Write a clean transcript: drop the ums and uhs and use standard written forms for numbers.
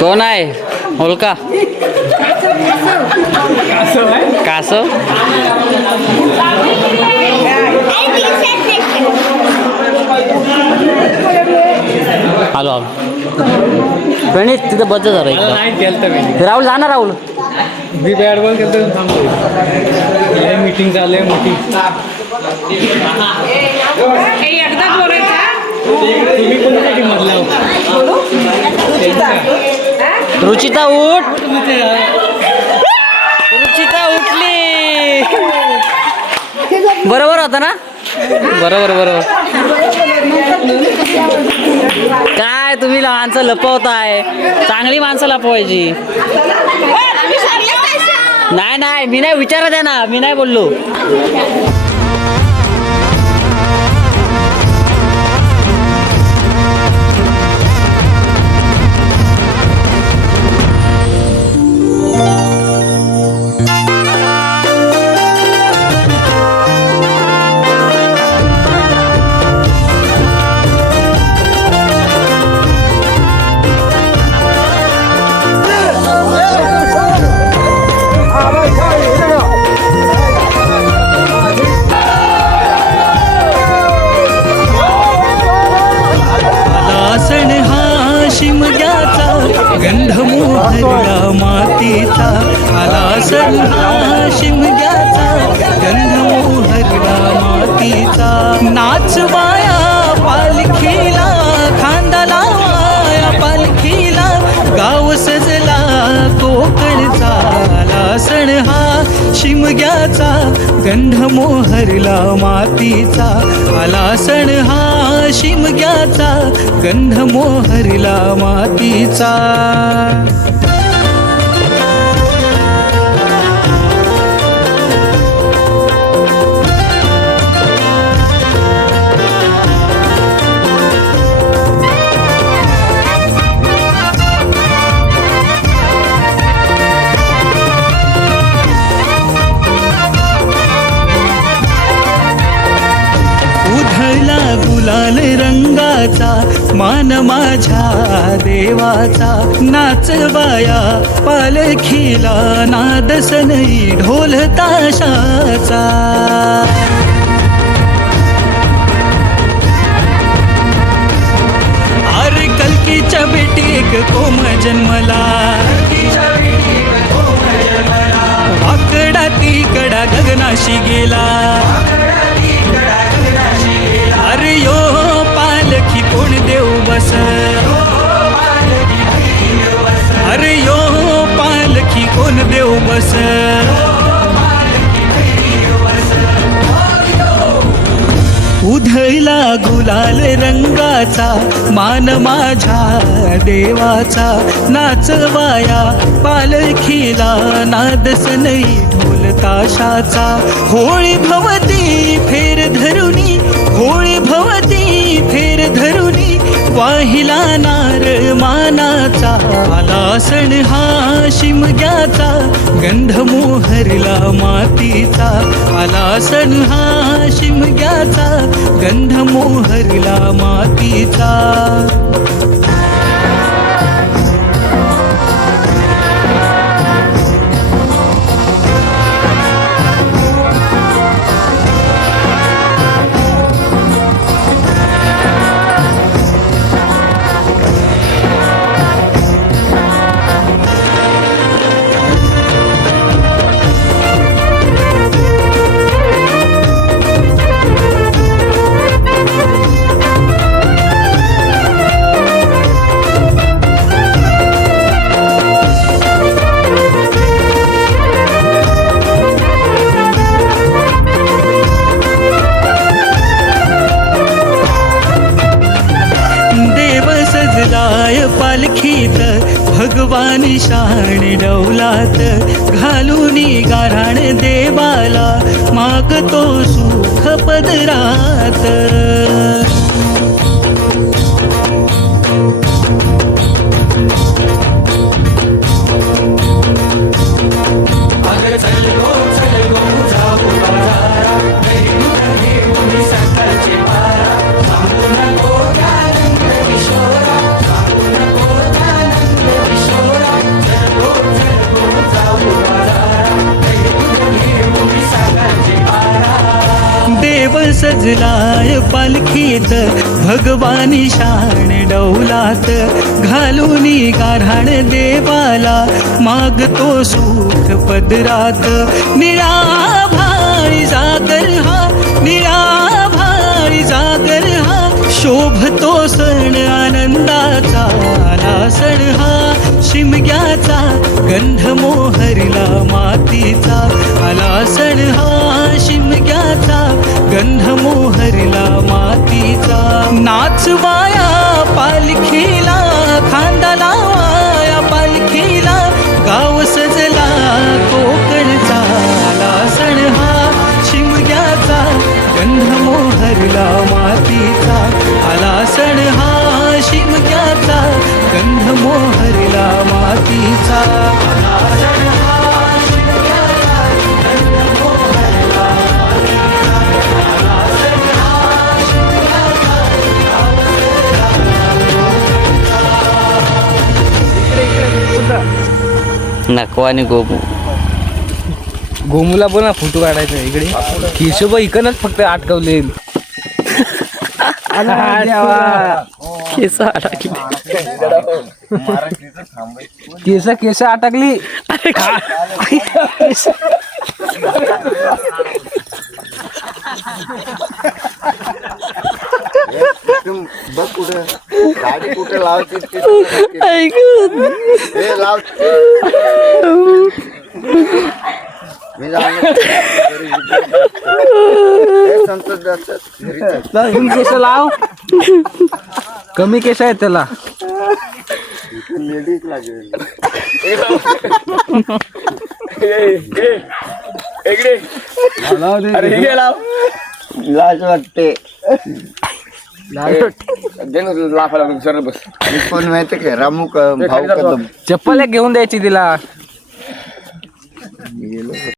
कोण आहे होलका कासव आलो आलो प्रणित तिथं बस झालं एकदा राहुल जा ना राहुल मी बॅट बॉल खेळतो थांबतो मीटिंग चालू आहे मोठी एकदा बोलायचं तुम्ही कोणत्या टीम मधला रुचिता उठ रुचिता उठली बरोबर होता ना बरोबर बरोबर काय तुम्ही माणसं लपवताय चांगली माणसं लपवायची नाही नाही मी नाही विचारत आहे ना मी नाही बोललो गंध मोहरला मातीचा आला सण शिमग्याचा गंध मोहरला मातीचा नाच बाया पालखीला खांदा लावाया पालखीला गाव सजला कोकणचा आला सण हा शिमग्याचा गंध मोहरला मातीचा आला सण हा शिमग्याचा गंध मोहरला मातीचा गुलाल रंगाचा मान माझ्या देवाचा नाचवाया पालखीला नाद सनई ढोल ताशाचा अरे कल्कीच्या बेटी एक कोम जन्मला वाकडा तिकडा गगनाशी गेला अरे यो पालखी कोण देऊ बस अरे यो पालखी कोण देऊ बस उधळला गुलाल रंगाचा मान माझ्या देवाचा नाचवाया पालखीला नाद सनई ढोल ताशाचा होळी भवती फेर धरुनी होळी भवती फेर धरुनी वाहिला नार मानाचा आला सण हा शिमग्याचा गंध मोहरला मातीचा आला सण हा शिमग्याचा गंध मोहरला मातीचा पालखीत भगवान शाण डौलात घालूनी गाराण देवाला मागतो सुख पदरात सकाळचे बारा सजलाय पालखीत भगवानी शान डौलात घालून गाऱ्हाण देवाला मागतो सुख पदरात निळा भाळी जागर हा निळा भाळी जागर हा शोभतो सण आनंदाचा आला सण हा शिमग्याचा गंध मोहरला मातीचा आला सण हा शिमग्याचा गंध मोहरला मातीचा नाच वाया पालखीला खांदा लावाया पालखीला गाव सजला कोकणचा आला सण हा शिमग्याचा गंध मोहरला मातीचा आला सण हा शिमग्याचा गंध मोहरला मातीचा आला सण हा शिमग्याचा गंध मोहरला मातीचा आला सण हा शिमग्याचा नकवा आणि गोमू गोमुला पण फोटो काढायचा इकडे हिशोब इकडनच फक्त अटकवले केस अडकले. केस अटकली बघ कुठे गाडी कुठे लावते मी संतोष केस लाव कमी केस आहेत त्याला लेडीज लागेल लाज वाटते कोण माहिती का रामू भाऊ कदम चप्पल एक घेऊन द्यायची तिला